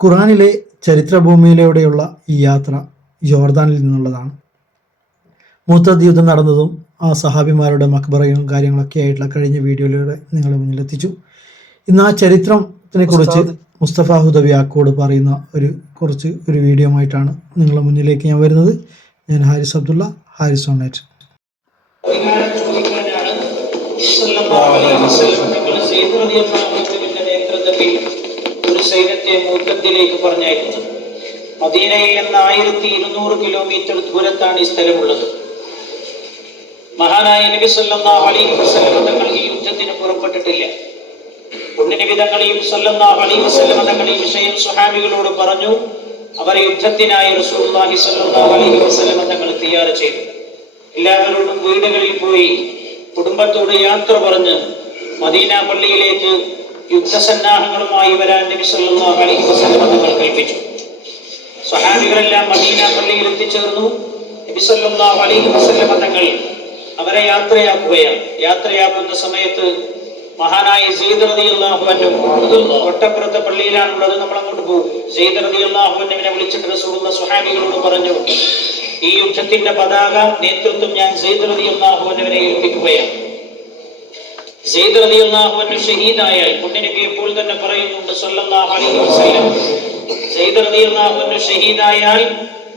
ഖുറാനിലെ ചരിത്രഭൂമിയിലൂടെയുള്ള ഈ യാത്ര ജോർദാനിൽ നിന്നുള്ളതാണ്. മൂത്തദ് യുദ്ധം നടന്നതും ആ സഹാബിമാരുടെ മക്ബറയും കാര്യങ്ങളൊക്കെ ആയിട്ടുള്ള കഴിഞ്ഞ വീഡിയോയിലൂടെ നിങ്ങളുടെ മുന്നിലെത്തിച്ചു ഇന്ന് ആ ചരിത്രത്തിനെ കുറിച്ച് മുസ്തഫ ഹുദബി ആക്കോട് പറയുന്ന ഒരു കുറച്ച് ഒരു വീഡിയോ ആയിട്ടാണ് നിങ്ങളുടെ മുന്നിലേക്ക് ഞാൻ വരുന്നത്. ഞാൻ ഹാരിസ് അബ്ദുള്ള ഹാരിസ് ഓണേറ്റ് നേതൃത്വത്തിൽ ഒരു സൈന്യത്തെ മൂക്കത്തിലേക്ക് പറഞ്ഞയക്കുന്നത്. മദീനയിൽ നിന്ന് ആയിരത്തി ഇരുന്നൂറ് കിലോമീറ്റർ ദൂരത്താണ് ഈ സ്ഥലമുള്ളത്. മഹാനായ നബി സല്ലല്ലാഹു അലൈഹി വസല്ലം തങ്ങൾ ഈ യുദ്ധത്തിന് പുറപ്പെട്ടിട്ടില്ല. പുണ്യനബി തങ്ങളെയും സല്ലല്ലാഹു അലൈഹി വസല്ലം തങ്ങൾ ഈ വിഷയം സ്വഹാബികളോട് പറഞ്ഞു. അവരെ യുദ്ധത്തിനായി റസൂലുള്ളാഹി സല്ലല്ലാഹു അലൈഹി വസല്ലം തങ്ങൾ തയ്യാറ് ചെയ്തു. എല്ലാവരോടും വീടുകളിൽ പോയി കുടുംബത്തോട് യാത്ര പറഞ്ഞ് മദീന പള്ളിയിലേക്ക് യുദ്ധസന്നാഹങ്ങളുമായി വരാൻ നബി സല്ലല്ലാഹു അലൈഹി കൽപ്പിച്ചു. സ്വഹാബികളെല്ലാം മദീന പള്ളിയിൽ എത്തിച്ചേർന്നു നബി സല്ലല്ലാഹു അലൈഹി തങ്ങൾ അവരെ യാത്രയാക്കുകയാണ്. യാത്രയാക്കുന്ന സമയത്ത് മഹാനായ സെയ്ദ് റളിയല്ലാഹു അൻഹു ഒട്ടപ്പുറത്തെ പള്ളിയിലാണുള്ളത്. നമ്മൾ അങ്ങോട്ട് പോകും. സെയ്ദ് റളിയല്ലാഹു അൻഹുവിനെ വിളിച്ചിട്ട് റസൂലുള്ള സ്വഹാബികളോട് പറഞ്ഞു ഈ യുദ്ധത്തിന്റെ പതാക നേതൃത്വം ഞാൻ ഏൽപ്പിക്കുകയാണ്. തന്നെ പറയുന്നുണ്ട് ഷഹീദായാൽ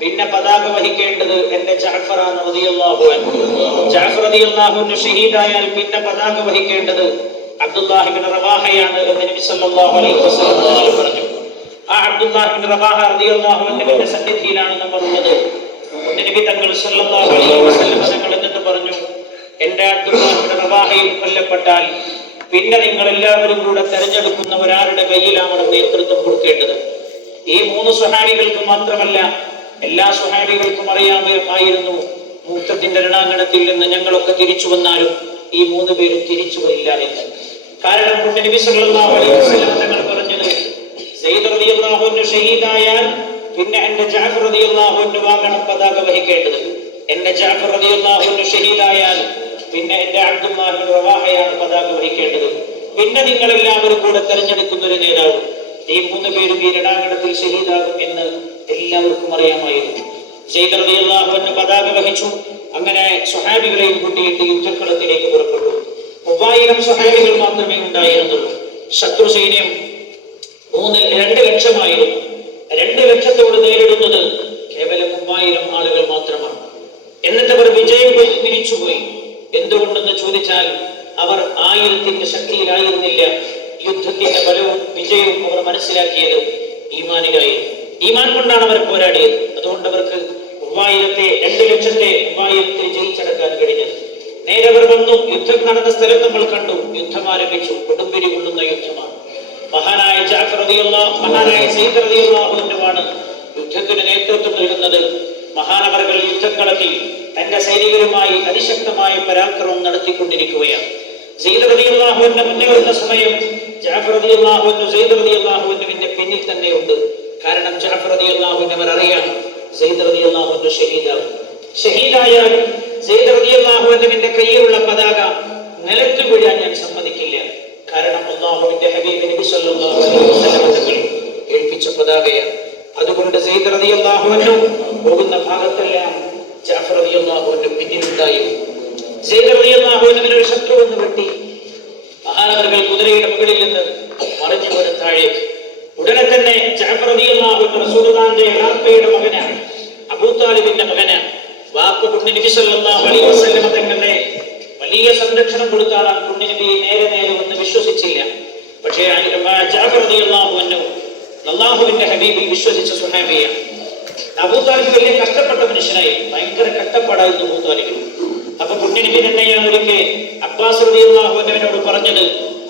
പിന്നെ പതാക വഹിക്കേണ്ടത് എന്റെ അൻഹു. ഷഹീദായാൽ പിന്നെ പതാക വഹിക്കേണ്ടത് അബ്ദുല്ലാഹി റവാഹയാണ് എന്ന് നബി സല്ലല്ലാഹു അലൈഹി വസല്ലം പറഞ്ഞു. ആ അബ്ദുല്ലാഹിബിൻ റവാഹ റളിയല്ലാഹു സന്നിധിയിലാണ് നമ്മൾ ഉള്ളത് നബി തങ്ങൾ സല്ലല്ലാഹു അലൈഹി വസല്ലം പറഞ്ഞു. എന്റെ അബ്ദുല്ലാഹിയുടെ പ്രവാഹയിൽ കൊല്ലപ്പെട്ടാൽ പിന്നെ നിങ്ങൾ എല്ലാവരും കൂടെ തെരഞ്ഞെടുക്കുന്ന ഒരാളുടെ കയ്യിലാണ് നേതൃത്വം കൊടുക്കേണ്ടത്. ഈ മൂന്ന് സ്വഹാബികൾക്ക് മാത്രമല്ല എല്ലാ സ്വഹാബികൾക്കും അറിയാമായിരുന്നു മൂത്തത്തിന്റെ രണാങ്കണത്തിൽ നിന്ന് ഞങ്ങളൊക്കെ തിരിച്ചു വന്നാലും ഈ മൂന്ന് പേരും തിരിച്ചു വരില്ല എന്ന്. കാരണം നബി സല്ലല്ലാഹു അലൈഹി വസല്ലം തങ്ങൾ പറഞ്ഞത് സെയ്ദ് റളിയല്ലാഹു അൻഹു ഷഹീദായാൽ പിന്നെ എന്റെ ജാഫർ റളിയല്ലാഹു അൻഹു പതാക വഹിക്കേണ്ടത്. എന്റെ ജാഫർ റളിയല്ലാഹു അൻഹു ഷഹീദായാൽ പിന്നെ എന്റെ അബ്ദുല്ലാഹി ഇബ്നു റവാഹയാണ് പതാക വഹിക്കേണ്ടത്. പിന്നെ നിങ്ങൾ എല്ലാവരും കൂടെ തെരഞ്ഞെടുക്കുന്ന ഒരു നേതാവ്. ഈ മൂന്ന് പേരും ഈ രണാങ്കണത്തിൽ ഷഹീദാകും എന്ന് എല്ലാവർക്കും അറിയാമായിരുന്നു. പതാക വഹിച്ചു. അങ്ങനെ സ്വഹാബികളെയും കൂട്ടിയിട്ട് യുദ്ധക്കളത്തിലേക്ക് പുറപ്പെട്ടു. മൂവായിരം സ്വഹാബികൾ മാത്രമേ ഉണ്ടായിരുന്നുള്ളൂ. ശത്രു സൈന്യം മൂന്ന് രണ്ട് ലക്ഷമായിരുന്നു. രണ്ട് ലക്ഷത്തോട് നേരിടുന്നത് കേവലം മൂവായിരം ആളുകൾ മാത്രമാണ്. എന്നിട്ട് അവർ വിജയം പിരിച്ചുപോയി. എന്തുകൊണ്ടെന്ന് ചോദിച്ചാൽ അവർ ആയിരത്തിന്റെ ശക്തിയിലായിരുന്നില്ല. യുദ്ധത്തിന്റെ ബലവും വിജയവും അവർ മനസ്സിലാക്കിയത് ഈമാനിലായി ഈമാൻ കൊണ്ടാണ് അവർ പോരാടിയത്. അതുകൊണ്ട് അവർക്ക് മൂവായിരത്തെ രണ്ട് ലക്ഷത്തെ മൂവായിരത്തെ ജയിച്ചടക്കാൻ കഴിഞ്ഞത്. നേരെ അവർ വന്നു. യുദ്ധം നടന്ന സ്ഥലം നമ്മൾ കണ്ടു. യുദ്ധം ആരംഭിച്ചു. കൊടുമ്പിരി കൊള്ളുന്ന യുദ്ധമാണ്. മഹാനായ ജാഫർ മഹാനായ സീതൃതിയുള്ള അൻഹുവാണ് യുദ്ധത്തിന് നേതൃത്വം നൽകുന്നത്. മഹാനവറുകൾ യുദ്ധക്കളത്തിൽ തന്റെ സൈനികരുമായി അതിശക്തമായ പരാക്രമം നടത്തിക്കൊണ്ടിരിക്കുകയാണ്. സമയം പിന്നിൽ തന്നെയുണ്ട് കാരണം ജാഫർ അറിയാം റളിയല്ലാഹു കയ്യിലുള്ള പതാക നിലത്ത് വീഴാൻ ഞാൻ സമ്മതിക്കില്ല കാരണം സല്ലല്ലാഹു അലൈഹി വസല്ലം ഏൽപ്പിച്ച പതാകയാണ്. അതുകൊണ്ട് പോകുന്ന ഭാഗത്തെല്ലാം ജാഫർ റളിയല്ലാഹു അൻഹു പിന്നിലുണ്ടായിരുന്നു സയ്യിദ് റളിയല്ലാഹു അൻഹുവിനെ ഒരു ശത്രു എന്ന് വെട്ടി മഹാനവറുകൾ കുതിരയുടെ മുകളിൽ നിന്ന് മറിഞ്ഞു പോലെ താഴേക്ക്. ഉടനെ തന്നെ ജാഫർ റളിയല്ലാഹു അൻഹു റസൂലുള്ളാഹിന്റെ യഥാർത്ഥയുടെ മകനാണ്. അബൂ താലിബിന്റെ മകനാണ്. വാപ്പ് പുണ്യ സല്ലല്ലാഹു അലൈഹി വസല്ലം തങ്ങളുടെ വലിയ സംരക്ഷണം കൊടുത്ത ആളാണ്. പുണ്യ നേരെ നേരെ വന്ന് വിശ്വസിച്ചില്ല. പക്ഷേ ജാഫർ റളിയല്ലാഹു അൻഹു അള്ളാഹുവിന്റെ ഹബീബിൽ വിശ്വസിച്ച സുഹാബിയാണ് അബൂ താലിബ് വലിയ കഷ്ടപ്പെട്ട മനുഷ്യനായി? ഭയങ്കര കഷ്ടപ്പാടായിരുന്നു അബൂ താലിബ് അപ്പൊ പുണ്യനബി തന്നെയാണ് ഒരിക്കൽ അബ്ബാസ് അൻഹുവിനോട് പറഞ്ഞത്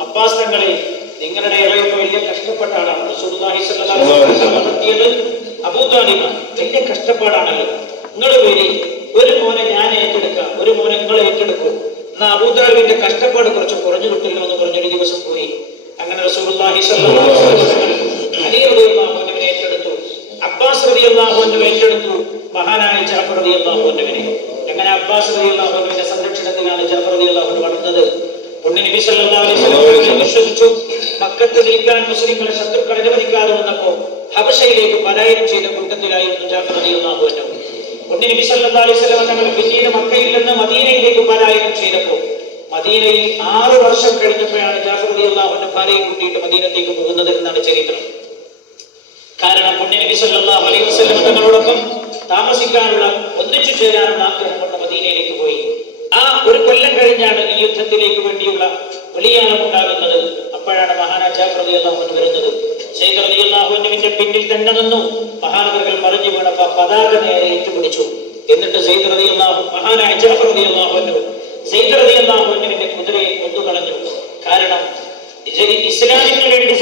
അബ്ബാസ് തങ്ങളെ നിങ്ങളുടെ ഇളയൊക്കെ വലിയ കഷ്ടപ്പെട്ട ആളാണ്. നടത്തിയത് അബൂ വലിയ കഷ്ടപ്പാടാണല്ലോ. നിങ്ങൾ വരി ഒരു മോനെ ഞാൻ ഏറ്റെടുക്കാം ഒരു മോനെ നിങ്ങൾ ഏറ്റെടുക്കും. എന്നാ അബൂതാലിബിന്റെ കഷ്ടപ്പാട് കുറച്ച് കുറഞ്ഞു കിട്ടില്ലോ എന്ന് പറഞ്ഞൊരു ദിവസം പോയി. അങ്ങനെ വസല്ലം അലി ഏറ്റെടുത്തു അബ്ബാസ് റളിയല്ലാഹു അൻഹു ഏറ്റെടുത്തു. മഹാനായ ജാഫർ റളിയല്ലാഹു അൻഹുവിനെ അങ്ങനെ അബ്ബാസ് റബി അള്ളാഹുവിന്റെ സംരക്ഷണത്തിലാണ് ജാഫർ റളിയല്ലാഹു അള്ളാഹു വളർന്നത് വസല്ലം. വിശ്വസിച്ചു. മക്കത്ത് നിൽക്കാൻ മുസ്ലിങ്ങളെ ശത്രുക്കൾ അനുവദിക്കാതെ വന്നപ്പോ ഹബശയിലേക്ക് പലായനം ചെയ്ത കൂട്ടത്തിലായിരുന്നു ജാഫർ റളിയല്ലാഹു അൻഹു. ഉണ്ണി നബി സല്ലല്ലാഹു അലൈഹി വസല്ലം തങ്ങൾ പിന്നീട് മക്കയിൽ നിന്ന് മദീനയിലേക്ക് പലായനം ചെയ്തപ്പോൾ മദീനയിൽ ആറ് വർഷം കഴിഞ്ഞപ്പോഴാണ് ജാഫർ റളിയല്ലാഹു അൻഹു ഭാര്യയെ കൂട്ടിയിട്ട് മദീനത്തേക്ക് പോകുന്നത് എന്നാണ് ചരിത്രം. കാരണം പുണ്യനബി സല്ലല്ലാഹു അലൈഹി വസല്ലം തങ്ങളോടൊപ്പം താമസിക്കാനുള്ള ഒന്നിച്ചു ചേരാനുള്ള ആഗ്രഹം കൊണ്ട് മദീനയിലേക്ക് പോയി. ആ ഒരു കൊല്ലം കഴിഞ്ഞാണ് ഈ യുദ്ധത്തിലേക്ക് വേണ്ടിയുള്ള വെളിയാനം ഉണ്ടാകുന്നത്. അപ്പോഴാണ് മഹാരാജാവ് പ്രതിയല്ലാഹു വരുന്നത്. ചെയ്ത പ്രതിയല്ലാഹുവിന്റെ പിന്നിൽ തന്നെ നിന്നു മഹാനഗരകൾ മറിഞ്ഞു വീണപ്പോ പതാക നേരെ ഏറ്റുപിടിച്ചു. എന്നിട്ട് സെയ്ദ് റളിയല്ലാഹു മഹാനായ ജാഫർ റളിയല്ലാഹു സെയ്ദ് റളിയല്ലാഹുവിന്റെ കുതിരയെ കൊന്നുകളഞ്ഞു. കാരണം ഇസ്ലാമിന് വേണ്ടി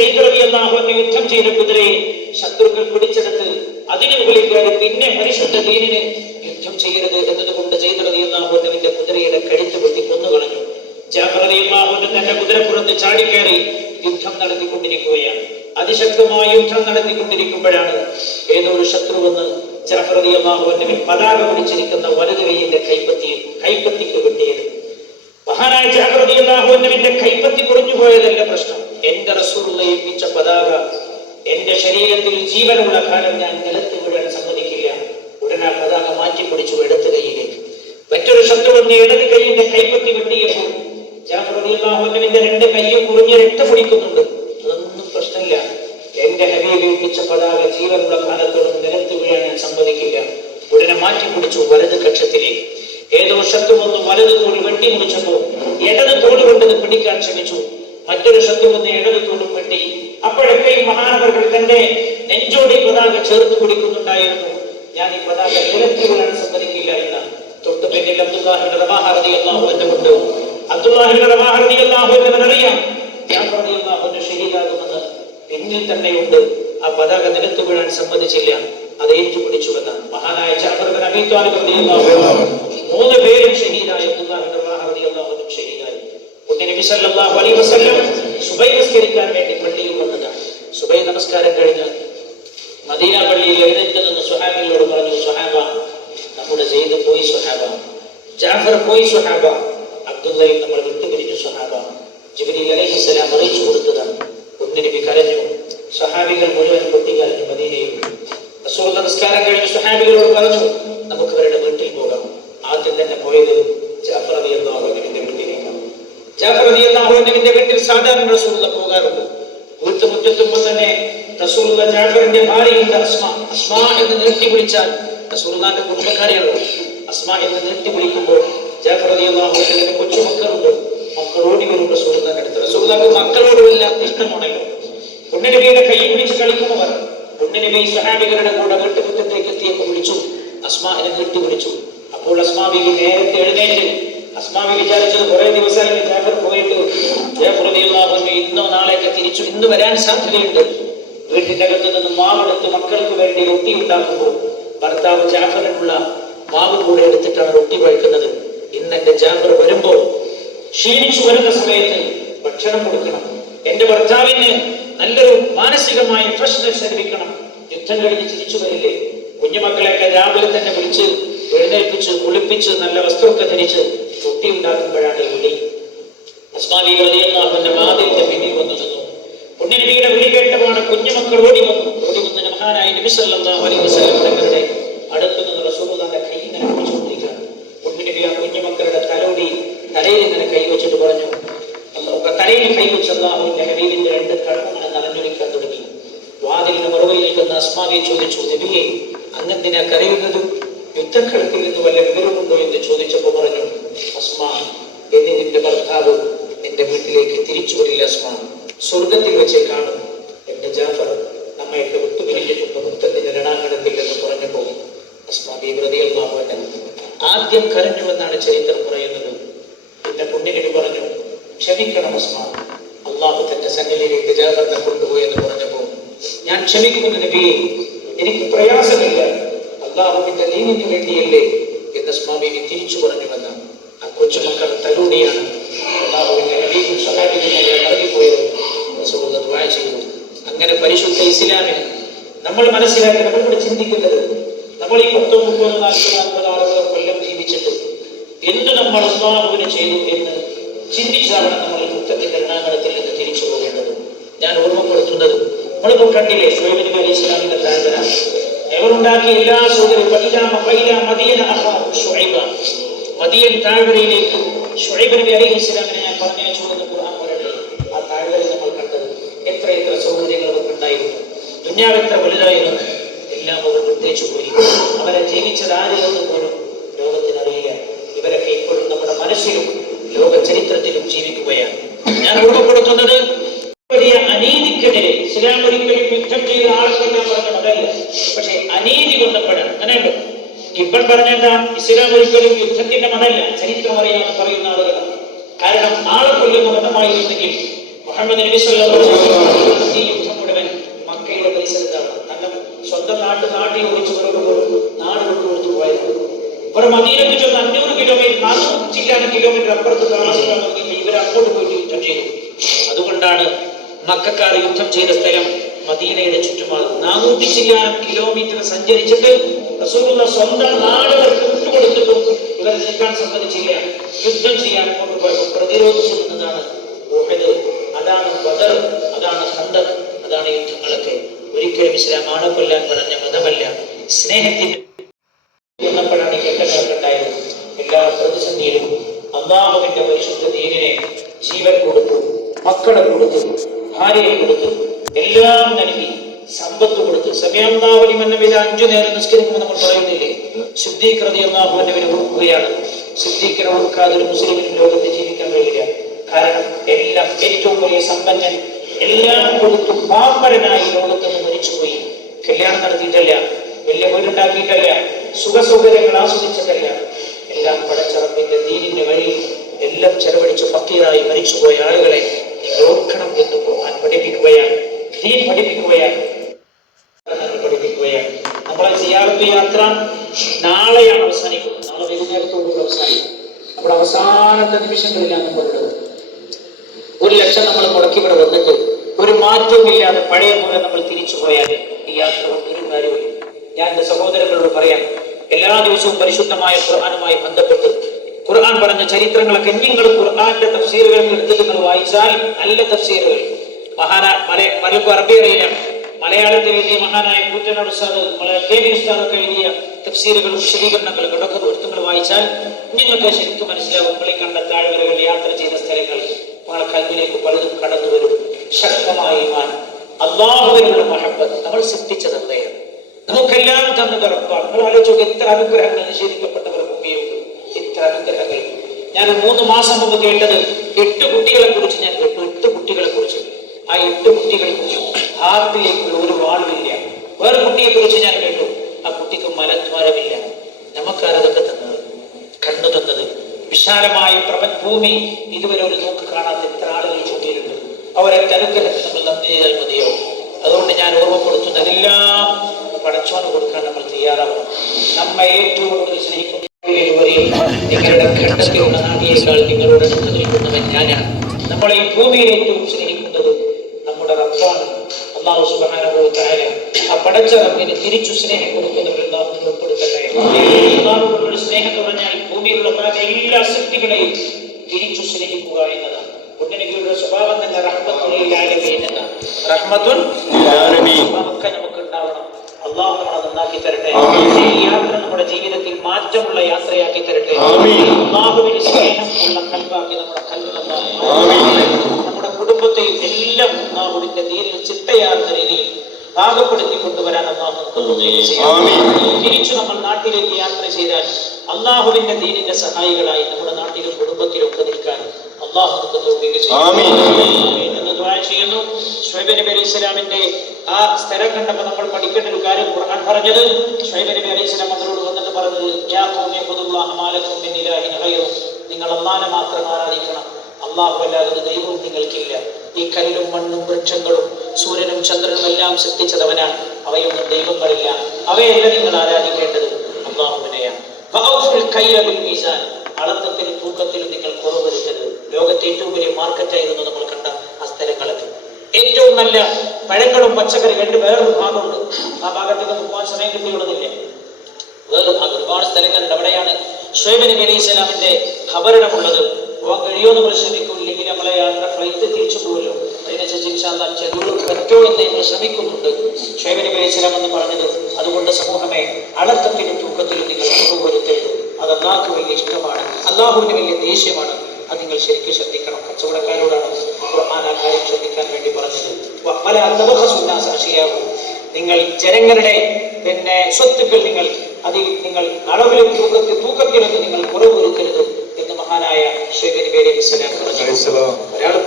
അൻഹു യുദ്ധം ചെയ്ത കുതിരയെ ശത്രുക്കൾ പിടിച്ചെടുത്ത് അതിന് മുകളിൽ കയറി പിന്നെ പരിശുദ്ധ ദീനിന് യുദ്ധം ചെയ്യരുത് എന്നതുകൊണ്ട് അൻഹുവിന്റെ കുതിരയുടെ കഴുത്ത് പൊട്ടി കൊന്നുകളഞ്ഞു. റളിയല്ലാഹു അൻഹു തന്റെ കുതിരപ്പുറത്ത് ചാടിക്കയറി യുദ്ധം നടത്തിക്കൊണ്ടിരിക്കുകയാണ്. അതിശക്തമായ യുദ്ധം നടത്തിക്കൊണ്ടിരിക്കുമ്പോഴാണ് ഏതോ ഒരു ശത്രു വന്ന് അൻഹുവിൽ പതാക പിടിച്ചിരിക്കുന്ന വലതു കൈയിന്റെ കൈപ്പത്തി കൈപ്പത്തിക്ക് കിട്ടിയത് മഹാനായ ജാഗ്രതി അള്ളാഹുവിന്റെ കൈപ്പത്തി പൊറിഞ്ഞു പോയതല്ല പ്രശ്നം. എന്റെ ഏൽപ്പിച്ച പതാക എന്റെ ശരീരത്തിൽ ജീവനുള്ള കാലം ഞാൻ നിലത്ത് വീഴാൻ സമ്മതിക്കില്ല ഉടനെ പതാക മാറ്റി പിടിച്ചു എടുത്ത കൈയിലേക്ക് മറ്റൊരു ശത്രു വന്ന് ഇടത് കൈയിന്റെ കൈപ്പത്തി വെട്ടിയപ്പോൾ ജാഗ്രതി രണ്ട് കൈയും മുറിഞ്ഞ് രക്ത പിടിക്കുന്നുണ്ട്. അതൊന്നും പ്രശ്നമില്ല. എന്റെ ഹബീബ് ഏൽപ്പിച്ച പതാക ജീവനുള്ള കാലത്തോളം നിലത്ത് വീഴാൻ ഞാൻ സമ്മതിക്കില്ല ഉടനെ മാറ്റി പിടിച്ചു വലത് കക്ഷത്തിലേക്ക്. ഏതോ ശത്രു വന്ന് വലത് തോടി വെട്ടിമുറിച്ചപ്പോ ഇടത് തോടി കൊണ്ടത് പിടിക്കാൻ ശ്രമിച്ചു. മറ്റൊരു ശത്രു വന്ന് ഇടത് തോടും വെട്ടി. അപ്പോഴൊക്കെ ഈ മഹാനവർകൾ തന്റെ നെഞ്ചോടി പതാക ചേർത്ത് പിടിക്കുന്നുണ്ടായിരുന്നു ഞാൻ ഈ പതാക നിലത്ത് വീഴാൻ സമ്മതിക്കില്ല എന്ന്. തൊട്ട് പിന്നിൽ അബ്ദുല്ലാഹിന്റെ എന്നെ കൊണ്ട് അബ്ദുല്ലാഹിന്റെ റവാഹറതി അള്ളാഹു എന്നവനറിയാം ഞാൻ ഷഹീദാകുമെന്ന്. പിന്നിൽ തന്നെയുണ്ട്. ആ പതാക നിലത്ത് സമ്മതിച്ചില്ല. അത് ഏറ്റുപിടിച്ചു എന്നാണ് മഹാനായ റളിയല്ലാഹു അൻഹു മൂന്ന് പേരും ഷഹീദായി. ഷഹീദായി നമസ്കരിക്കാൻ വേണ്ടി പള്ളിയിൽ വന്നതാണ് സുബൈ നമസ്കാരം കഴിഞ്ഞ് മദീന പള്ളിയിൽ എഴുന്നേറ്റ് നിന്ന് സുഹാബികളോട് പറഞ്ഞു സുഹാബ നമ്മുടെ സെയ്ദ് പോയി സുഹാബ ജാഫർ പോയി സുഹാബ അബ്ദുള്ളയിൽ നമ്മൾ വിട്ടുപിരിഞ്ഞു സുഹാബ ജിബ്രീൽ അലൈഹിസ്സലാം അറിയിച്ചു കൊടുത്തതാണ് പുണ്യ നബി കരഞ്ഞു സഹാബികൾ മുഴുവൻ പൊട്ടിക്കരഞ്ഞു മദീനയിൽ റസൂൽ നമസ്കാരം കഴിഞ്ഞ് സുഹാബികളോട് പറഞ്ഞു നമുക്ക് അവരുടെ വീട്ടിൽ പോകാം ആദ്യം തന്നെ പോയത് ജാഫർ അലി അള്ളാഹുവിന്റെ വീട്ടിലേക്കാണ് ജാഫർ അലി അള്ളാഹുവിന്റെ വീട്ടിൽ സാധാരണ റസൂൽ പോകാറുണ്ട് വീട്ടുമുറ്റത്തുമ്പോൾ തന്നെ റസൂലുള്ള ജാഫറിന്റെ അസ്മാ അസ്മ? അസ്മ എന്ന് നീട്ടി വിളിച്ചാൽ റസൂലുള്ളാന്റെ കുടുംബക്കാരെയാണ്. അസ്മ എന്ന് നീട്ടി വിളിക്കുമ്പോൾ ജാഫർ അലി അള്ളാഹുവിന്റെ കൊച്ചുമക്കളുണ്ട്. മക്കളോടി വരും റസൂലുള്ളാന്റെ അടുത്ത്. റസൂലുള്ളാക്ക് മക്കളോട് വല്ലാത്ത ഇഷ്ടമാണല്ലോ പുണ്യനബിയുടെ കൈ പിടിച്ച് കളിക്കുന്നവർ പുണ്യനബി സഹാബികളുടെ കൂടെ വീട്ടുമുറ്റത്തേക്ക് എത്തിയപ്പോൾ വിളിച്ചു. അസ്മാവിനെ നീട്ടി വിളിച്ചു. അപ്പോൾ അസ്മാബിക്ക് നേരത്തെ എഴുന്നേറ്റ് അസ്മാബി വിചാരിച്ചത് കുറെ ദിവസമായി ജാഫർ പോയിട്ട് ജാഫർ ഇന്നോ നാളെയൊക്കെ തിരിച്ചു ഇന്ന് വരാൻ സാധ്യതയുണ്ട്. വീട്ടിന്റെ അകത്ത് നിന്ന് മാവെടുത്ത് മക്കൾക്ക് വേണ്ടി റൊട്ടി ഉണ്ടാക്കുമ്പോൾ ഭർത്താവ് ജാഫറിനുള്ള മാവ് കൂടെ എടുത്തിട്ടാണ് റൊട്ടി കഴിക്കുന്നത് ഇന്ന് എന്റെ ജാഫർ വരുമ്പോൾ ക്ഷീണിച്ചു വരുന്ന സമയത്ത് ഭക്ഷണം കൊടുക്കണം. എന്റെ ഭർത്താവിന് നല്ലൊരു മാനസികമായ ഫ്രഷ്നെസ് ലഭിക്കണം യുദ്ധം കഴിഞ്ഞ് തിരിച്ചു വരില്ലേ? കുഞ്ഞുമക്കളെയൊക്കെ രാവിലെ തന്നെ വിളിച്ച് എഴുന്നേൽപ്പിച്ച് കുളിപ്പിച്ച് നല്ല വസ്ത്രമൊക്കെ ധരിച്ച് റൊട്ടി ഉണ്ടാക്കുമ്പോഴാണ് ഈ വിളി അസ്മാലി വലിയ വാതിലിന്റെ പിന്നിൽ വന്നു നിന്നു പുണ്യനബിയുടെ വിളി കേട്ടപാണ് കുഞ്ഞുമക്കൾ ഓടി വന്നു. ഓടി വന്ന് മഹാനായ നബിസല്ലാ അലൈഹി വസല്ലം തങ്ങളുടെ അടുത്ത് നിന്ന് റസൂലുള്ളാഹിന്റെ കൈ ഇങ്ങനെ പിടിച്ചുകൊണ്ടിരിക്കുകയാണ് പുണ്യനബി ആ കുഞ്ഞുമക്കളുടെ തലോടി തലയിൽ ഇങ്ങനെ കൈവച്ചിട്ട് പറഞ്ഞു തലയിൽ കൈവച്ച് അള്ളാഹുവിന്റെ ഹബീബിന്റെ രണ്ട് കണ്ണുകൾ നിറഞ്ഞൊലിക്കാൻ തുടങ്ങി. വാതിലിന് മറുപടി നിൽക്കുന്ന അസ്മാവി ചോദിച്ചു നബിയെ അങ്ങെന്തിനാ കരയുന്നത്? യുദ്ധക്കളത്തിൽ നിന്ന് വല്ല വിവരമുണ്ടോ എന്ന് ചോദിച്ചപ്പോൾ പറഞ്ഞു അസ്മാ എന്നെ നിന്റെ ഭർത്താവ് എന്റെ വീട്ടിലേക്ക് തിരിച്ചു വരില്ല അസ്മാ. സ്വർഗത്തിൽ വെച്ചേ കാണുന്നു. എന്റെ ജാഫർ നമ്മയൊക്കെ വിട്ടുപിരിഞ്ഞിട്ടുണ്ട്. മുത്തന്റെ ജനടാങ്കണത്തിൽ എന്ന് പറഞ്ഞപ്പോൾ അസ്മാ ആദ്യം ആദ്യം കരഞ്ഞുവെന്നാണ് ചരിത്രം പറയുന്നത്. പിന്നെ പുണ്യനബി പറഞ്ഞു ക്ഷമിക്കണം അസ്മാ അള്ളാഹു തന്റെ സന്നിധിയിലേക്ക് ജാഗ്രത കൊണ്ടുപോയി എന്ന് പറഞ്ഞപ്പോ ഞാൻ ക്ഷമിക്കുന്നു നബിയെ. എനിക്ക് പ്രയാസമില്ല. അള്ളാഹുവിന്റെ ദീനിന് വേണ്ടിയല്ലേ എന്ന് സ്വാമിനി തിരിച്ചു പറഞ്ഞുവെന്ന് ആ കൊച്ചുമക്കൾ തലൂടിയാണ് അള്ളാഹുവിന്റെ നബീനും സഹാബിനെ ഇറങ്ങിപ്പോയത് റസൂലുള്ളാഹി ചെയ്തു അങ്ങനെ പരിശുദ്ധ ഇസ്ലാമിന് നമ്മൾ മനസ്സിലാക്കി നമ്മളിവിടെ ചിന്തിക്കുന്നത് നമ്മൾ ഈ പത്തോ മുപ്പതോ നാൽപ്പത് നാൽപ്പത് ആറുകളോ കൊല്ലം ജീവിച്ചിട്ട് എന്ത് നമ്മൾ അള്ളാഹുവിന് ചെയ്തു എന്ന് ചിന്തിച്ചാണ് നമ്മൾ യുദ്ധത്തിന്റെ രണാങ്കണത്തിൽ നിന്ന് തിരിച്ചു പോകേണ്ടത്. ഞാൻ ഓർമ്മപ്പെടുത്തുന്നത് നമ്മളിപ്പോൾ കണ്ടില്ലേ ഷുഹൈബ് അലി ഇസ്ലാമിന്റെ താഴ്വര എവരുണ്ടാക്കിയ എല്ലാ ഷുഹൈബ മദിയൻ താഴ്വരയിലേക്ക് ഷുഹൈബ് നബി അലി ഇസ്ലാമിനെ ഞാൻ പറഞ്ഞയച്ചു എന്ന് ആ താഴ്വരയിൽ നമ്മൾ കണ്ടത് എത്ര എത്ര സൗകര്യങ്ങൾ അവർക്ക് ഉണ്ടായിരുന്നു. ദുന്യാവ് എത്ര വലുതായിരുന്നു. എല്ലാം അവർ വിട്ടേച്ചു പോയി. അവരെ ജീവിച്ചത് ആരില്ലെന്ന് പോലും ലോകത്തിന് അറിയില്ല ഇവരൊക്കെ ഇപ്പോഴും നമ്മുടെ മനസ്സിലും ലോക ചരിത്രത്തിലും ജീവിക്കുകയാണ്. ഞാൻ ഓർമ്മപ്പെടുത്തുന്നത് വലിയ അനീതിക്കെതിരെ ഇസ്ലാം ഒരിക്കലും യുദ്ധം ചെയ്ത ആൾക്കെല്ലാം പറഞ്ഞതല്ല പക്ഷെ അനീതി കൊണ്ടപ്പെടാൻ അങ്ങനെയുണ്ടോ. ഇപ്പോൾ പറഞ്ഞെന്താ? ഇസ്ലാം ഒരിക്കലും യുദ്ധത്തിന്റെ മതല്ല ചരിത്രം അറിയാമെന്ന് പറയുന്ന ആളുകളാണ്. കാരണം ആളെ കൊല്ലുന്ന മതമായിരുന്നെങ്കിൽ നാട് കിലോമീറ്റർ അതുകൊണ്ടാണ് മക്കാർ യുദ്ധം ചെയ്ത സ്ഥലം മദീനയുടെ ചുറ്റുമാണ് നാനൂറ്റി കിലോമീറ്റർ സഞ്ചരിച്ചിട്ട് റസൂലുള്ള സ്വന്തം നാടുകൾക്ക് വിട്ടുകൊടുത്തിട്ടും ഇവർ നിൽക്കാൻ സമ്മതിച്ചില്ല. യുദ്ധം ചെയ്യാൻ കൊണ്ടുപോയപ്പോൾ പ്രതിരോധിച്ചു എന്നതാണ് അതാണ് ബദർ അതാണ് ഹന്തക് അതാണ് യുദ്ധങ്ങളൊക്കെ. ഒരിക്കലും ഇസ്ലാം ആണക്കൊല്ലാൻ കൊല്ലാൻ പറഞ്ഞ മതമല്ല. സ്നേഹത്തിന്റെ ഉണ്ടായത്. എല്ലാ പ്രതിസന്ധിയിലും അള്ളാഹുവിന്റെ പരിശുദ്ധ ദീനിനെ ജീവൻ കൊടുത്തു മക്കളെ കൊടുത്തു ഭാര്യയെ കൊടുത്തു എല്ലാം നൽകി സമ്പത്ത് കൊടുത്ത്. സമയാന്താവലി എന്ന വിധ അഞ്ചു നേരം നിസ്കരിക്കുമ്പോൾ നമ്മൾ പറയുന്നില്ലേ? ശുദ്ധീകൃതി വില കൊടുക്കുകയാണ്. ശുദ്ധീകരണം കൊടുക്കാതെ ഒരു മുസ്ലിമിനും ലോകത്ത് ജീവിക്കാൻ കഴിയില്ല. കാരണം എല്ലാം ഏറ്റവും വലിയ സമ്പന്നൻ എല്ലാം കൊടുത്തു പാപ്പരനായി ലോകത്ത് നിന്ന് മരിച്ചുപോയി. കല്യാണം നടത്തിയിട്ടല്ല വലിയ വീടുണ്ടാക്കിയിട്ടല്ല സുഖസൗകര്യങ്ങൾ ആസ്വദിച്ചതല്ല. എല്ലാം പടച്ചറപ്പിന്റെ ദീനിന്റെ വഴി എല്ലാം ചെലവഴിച്ച് ഫക്കീറായി മരിച്ചുപോയ ആളുകളെ നിങ്ങൾ ഓർക്കണം എന്ന് ഖുർആൻ പഠിപ്പിക്കുകയാണ്. ദീൻ പഠിപ്പിക്കുകയാണ്. പഠിപ്പിക്കുകയാണ്. നമ്മളെ സിയാറത്ത് യാത്ര നാളെയാണ് അവസാനിക്കുന്നത്. നാളെ വൈകുന്നേരത്തോടുകൂടി അവസാനിക്കും. നമ്മുടെ അവസാനത്തെ നിമിഷങ്ങളിലാണ് നമ്മളുള്ളത് ഒരു ലക്ഷം നമ്മൾ മുടക്കി ഇവിടെ വന്നിട്ട് ഒരു മാറ്റവും ഇല്ലാതെ പഴയ പോലെ നമ്മൾ തിരിച്ചു പോയാൽ ഈ യാത്ര കൊണ്ട് ഒരു കാര്യമില്ല ഞാൻ എന്റെ സഹോദരങ്ങളോട് പറയാം എല്ലാ ദിവസവും പരിശുദ്ധമായ ഖുർആാനുമായി ബന്ധപ്പെട്ട് ഖുർആൻ പറഞ്ഞ ചരിത്രങ്ങളൊക്കെ നിങ്ങൾ ഖുർആാന്റെ തഫ്സീറുകൾ എടുത്ത് നിങ്ങൾ വായിച്ചാൽ നല്ല തഫ്സീറുകൾ. മഹാന മല മലക്കും അറബി അറിയാം മലയാളത്തിൽ എഴുതിയ മഹാനായ കൂറ്റനാട് ഉസ്താദ് മലയാളി ഉസ്താദൊക്കെ എഴുതിയ തഫ്സീറുകളും വിശദീകരണങ്ങളും ഇടൊക്കെ എടുത്തുങ്ങൾ വായിച്ചാൽ നിങ്ങൾക്ക് ശരിക്കും മനസ്സിലാവും പുള്ളിക്കണ്ട കണ്ട താഴ്വരകൾ യാത്ര ചെയ്ത സ്ഥലങ്ങൾ നിങ്ങളെ കൽവിലേക്ക് പലതും കടന്നു വരും. ശക്തമായ ഇമാൻ അള്ളാഹുവിനുള്ള മഹബത്ത്. നമ്മൾ സൃഷ്ടിച്ചത് എന്തെയാണ് നമുക്കെല്ലാം തന്നത് ഉറപ്പാണ് നിങ്ങൾ ആലോചിച്ചു എത്ര അനുഗ്രഹങ്ങൾ നിഷേധിക്കപ്പെട്ടവർ ഭൂമിയുണ്ട് ഇത്ര അനുഗ്രഹങ്ങൾ. ഞാൻ മൂന്ന് മാസം മുമ്പ് കേട്ടത് എട്ട് കുട്ടികളെ കുറിച്ച് ഞാൻ കേട്ടു. എട്ട് കുട്ടികളെ കുറിച്ച് ആ എട്ട് കുട്ടികളെ കുറിച്ച് ഹാർട്ടിലേക്കുള്ള ഒരു വാളില്ല വേറെ കുട്ടിയെ കുറിച്ച് ഞാൻ കേട്ടു. ആ കുട്ടിക്ക് മലദ്വാരമില്ല. നമുക്കാരതൊക്കെ തന്നത്? കണ്ണു തന്നത്? വിശാലമായ പ്രപഞ്ച ഭൂമി ഇതുവരെ ഒരു നോക്ക് കാണാത്ത എത്ര ആളുകൾ ചൂണ്ടിയിട്ടുണ്ട് അവരെ നമ്മൾ നന്ദി ചെയ്താൽ മതിയോ? അതുകൊണ്ട് ഞാൻ ഓർമ്മപ്പെടുത്തുന്നതെല്ലാം പടച്ചോന് കൊടുക്കാൻ നമ്മൾ തയ്യാറാവണം. നമ്മെ ഏറ്റവും കൂടുതൽ സ്നേഹിക്കുന്ന നിങ്ങളുടെ അടുത്ത് നിൽക്കുന്നവൻ ഞാനാണ്. നമ്മളെ ഈ ഭൂമിയിൽ ഏറ്റവും സ്നേഹിക്കുന്നത് നമ്മുടെ റബ്ബാണ്. അള്ളാഹു തആല ആ പടച്ച റബ്ബിന് തിരിച്ചു സ്നേഹം കൊടുക്കുന്നവരെല്ലാം ഉൾപ്പെടുത്തട്ടെ സ്നേഹം പറഞ്ഞാൽ ഭൂമിയിലുള്ള പല എല്ലാ ശക്തികളെയും തിരിച്ചു സ്നേഹിക്കുക എന്നതാണ്. ഉടനബിയുടെ സ്വഭാവം തന്നെ റഹ്മത്തുൽ ആലമീൻ എന്നാണ്. റഹ്മത്തുൽ ആലമീൻ. നമുക്ക് നമുക്ക് ഉണ്ടാവണം. അള്ളാഹു നമ്മളെ നന്നാക്കി തരട്ടെ. ഈ യാത്ര നമ്മുടെ ജീവിതത്തിൽ മാറ്റമുള്ള യാത്രയാക്കി തരട്ടെ. കൽവാക്കി നമ്മുടെ കുടുംബത്തെയും എല്ലാം അള്ളാഹുവിന്റെ നീരിൽ ചിട്ടയാർന്ന രീതിയിൽ പാകപ്പെടുത്തി കൊണ്ടുവരാൻ അള്ളാഹു നമുക്ക്. തിരിച്ചു നമ്മൾ നാട്ടിലേക്ക് യാത്ര ചെയ്താൽ അള്ളാഹുവിന്റെ ദീനിന്റെ സഹായികളായി നമ്മുടെ നാട്ടിലും കുടുംബത്തിലും ഒക്കെ നിൽക്കാൻ അള്ളാഹു ചെയ്യുന്നു. നബി അലൈഹി സ്വലാമിന്റെ ആ സ്ഥലം കണ്ടപ്പോൾ നമ്മൾ പഠിക്കേണ്ട ഒരു കാര്യം ഖുർആൻ പറഞ്ഞത്. ഷൈബ് നബി അലൈഹി സ്വലാം അതിനോട് വന്നിട്ട് പറഞ്ഞത് യാ ഖൗമി ഖുദുല്ലാഹ മാലക്കും മിൻ ഇലാഹിൻ നിങ്ങൾ അള്ളാഹനെ മാത്രം ആരാധിക്കണം. അള്ളാഹു അല്ലാതെ ഒരു ദൈവവും നിങ്ങൾക്കില്ല. ഈ കല്ലും മണ്ണും വൃക്ഷങ്ങളും സൂര്യനും ചന്ദ്രനും എല്ലാം സൃഷ്ടിച്ചതവനാണ് അവയൊന്നും ദൈവങ്ങളില്ല. അവയല്ല നിങ്ങൾ ആരാധിക്കേണ്ടത് അളത്തത്തിലും തൂക്കത്തിലും നിങ്ങൾ കുറവ് വരുത്തരുത്. ലോകത്തെ ഏറ്റവും വലിയ മാർക്കറ്റായിരുന്നു നമ്മൾ കണ്ട ആ സ്ഥലങ്ങളൊക്കെ. ഏറ്റവും നല്ല പഴങ്ങളും പച്ചക്കറി രണ്ട് വേറൊരു ഭാഗമുണ്ട്. ആ ഭാഗത്തേക്ക് പോകാൻ സമയം കിട്ടിയുള്ളതില്ല വേറൊരു ഭാഗം. ഒരുപാട് സ്ഥലങ്ങളുണ്ട്. അവിടെയാണ് ശ്വേമനി നബി ഖബറിടമുള്ളത് പോകാൻ കഴിയുമോ നമ്മൾ ഇല്ലെങ്കിൽ നമ്മളെ യാത്ര ഫ്ലൈറ്റ് തിരിച്ചു പോകുമല്ലോ അതിനനുസരിച്ച് എന്നാൽ ചെറുതും പറ്റോ എന്ന് ഞങ്ങൾ ശ്രമിക്കുന്നുണ്ട് ക്ഷേമന് എന്ന് പറഞ്ഞത് അതുകൊണ്ട് സമൂഹമെ അളക്കത്തിലും തൂക്കത്തിലും നിങ്ങൾ വരുത്തരുത് അത് അള്ളാഹ്ക്ക് വലിയ ഇഷ്ടമാണ്. അള്ളാഹുവിന് വലിയ ദേഷ്യമാണ്. അത് നിങ്ങൾ ശരിക്കും ശ്രദ്ധിക്കണം. കച്ചവടക്കാരോടാണ് ഖുർആൻ ആ കാര്യം ശ്രദ്ധിക്കാൻ വേണ്ടി പറഞ്ഞത്. പല സാക്ഷിയാകും നിങ്ങൾ ജനങ്ങളുടെ പിന്നെ സ്വത്തുക്കൾ നിങ്ങൾ അതിൽ നിങ്ങൾ അളവിലും തൂക്കത്തിൽ തൂക്കത്തിലൊന്നും നിങ്ങൾ കുറവ് വരുത്തരുത് എന്ന് മഹാനായ ശേഖരി പേരെ പറഞ്ഞു. അറുന്നൂറ്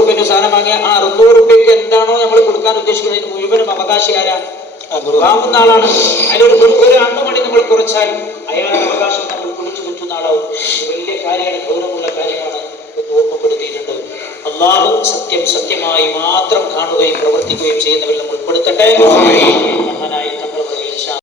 റുപ്യന്റെ സാധനം വാങ്ങിയ ആ അറുന്നൂറ് റുപ്യക്ക് എന്താണോ നമ്മൾ കൊടുക്കാൻ ഉദ്ദേശിക്കുന്നത്? മുഴുവനും അവകാശി ആരാണ് വാങ്ങുന്ന ആളാണ്. അതിലൊരു ഒരു- രണ്ടു അണ്ണുമണി നമ്മൾ കുറച്ചാൽ അയാളുടെ അവകാശം നമ്മൾ കുളിച്ചു കുറ്റുന്ന ആളാവും. വലിയ കാര്യമാണ് ഗൗരവമുള്ള കാര്യമാണ് ഓർമ്മപ്പെടുത്തിയിട്ടുണ്ട്. അള്ളാഹു സത്യം സത്യമായി മാത്രം കാണുകയും പ്രവർത്തിക്കുകയും ചെയ്യുന്നവരിൽ നമ്മൾ ഉൾപ്പെടുത്തട്ടെ. മഹാനായ